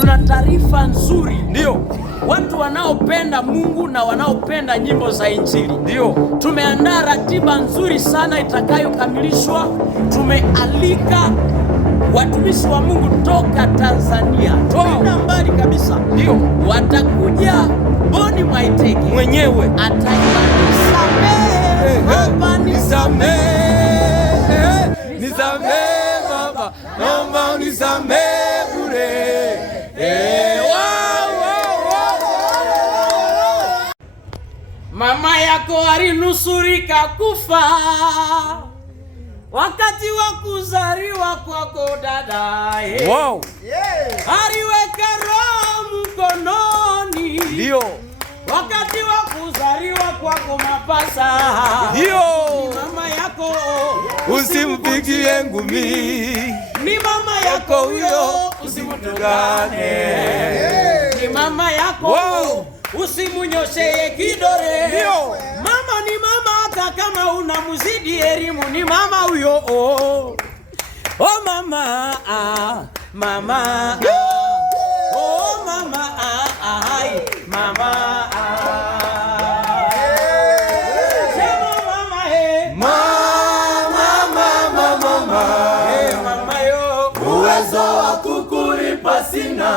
tuna taarifa nzuri. Ndio. Watu wanaopenda Mungu na wanaopenda nyimbo za Injili. Ndio. Tumeandaa ratiba nzuri sana itakayokamilishwa. Tumealika watumishi wa Mungu toka Tanzania, toka mbali kabisa. Ndio. Watakuja Boni Mwaitege mwenyewe ataimba nisamehe Baba, nisamehe, nisamehe Baba, naomba unisamehe bure. Mama yako alinusurika kufa wakati wa kuzaliwa kwako dada. Wow. Aliweka roho mkononi. Ndio. Wakati wa kuzaliwa kwako mapasa. Ndio. Mama yako usimpigie ngumi. Ni mama yako huyo, usimtukane. Ni mama yako. Wow. Usimunyoshe kidole. Ndio. Mama ni mama, hata kama unamzidi elimu ni mama huyo. Oh mama, mama, oh mama, mama, sema mama, mama, mama yo, uwezo wa kukulipa sina,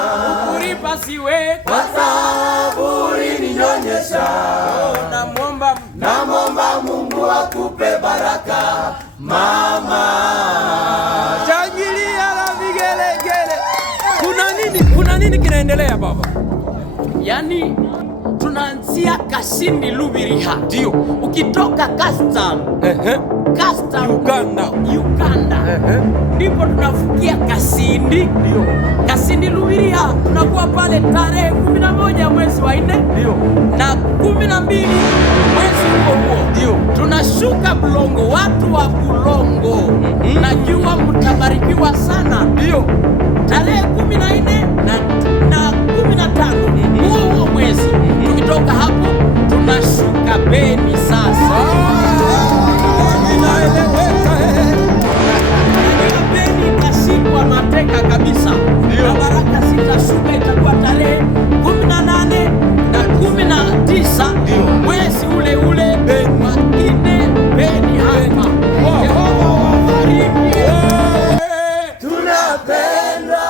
kukulipa siwe, kwa sababu ulininyonyesha. Namwomba Mungu akupe baraka mama. Shangilia la vigelegele. Kuna nini kinaendelea baba? Yani tunaanzia Kasindi Lubiriha. Ndio. Ukitoka custom Uganda. Ndipo tunafikia Kasindi. Ndio. Kasindi Lubiriha tunakuwa pale tarehe 11 mwezi wa 4. Ndio. Na 12 mwezi huo. Ndio. Tunashuka Bulongo, watu wa Bulongo. Najua mtabarikiwa sana. Ndio. Tarehe 14 na 15 huo mwezi. Tukitoka hapo tunashuka Beni sasa. Beni kashikwa mateka kabisa. Na baraka zitashuka, itakuwa tarehe 18 na 19 mwezi ule ule Beni wa 4 Beni hapa. Yehova wabariki. Tunapenda.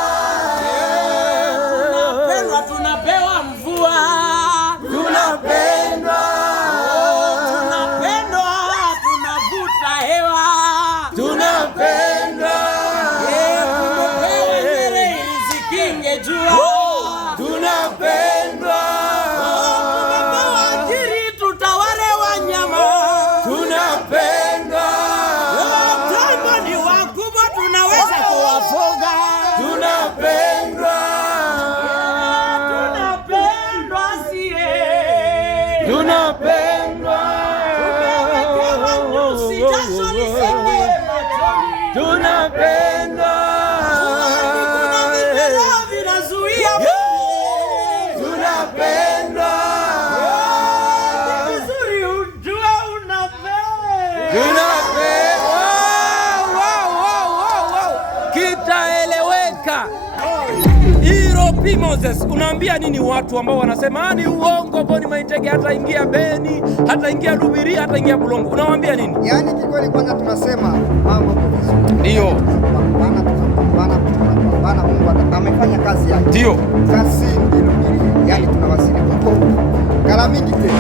Tunapewa mvua. Tunapendwa. Tunavuta hewa. Tunapendwa. Tumepewa mbele ili zikinge jua. Tunapendwa. Tumepewa ajiri tutawale wanyama. Tunapendwa. Tembo ni wakubwa tunaweza kuwafuga. Tunapendwa. Tunapendwa sie. Tunapendwa. Tumewekewa nyusi, jasho lisingie machoni. Tunapendwa. Kuna mimea vinazuia Tunapendwa. vizuri, ujue unapenda. Tunapendwa. Wow. Kitaeleweka. P. Moses, unaambia nini watu ambao wanasema ni uongo, Boni Mwaitege hata ingia Beni, hata ingia Lubiriha, hata ingia Bulongo? Unawaambia nini? Yaani kikweli, kwanza tunasema mambo vizuri. Ndio. Tunapambana, Mungu amefanya kazi yake. Ndio. Kasindi Lubiriha, yaani tunawasili huko Kalamindi tena.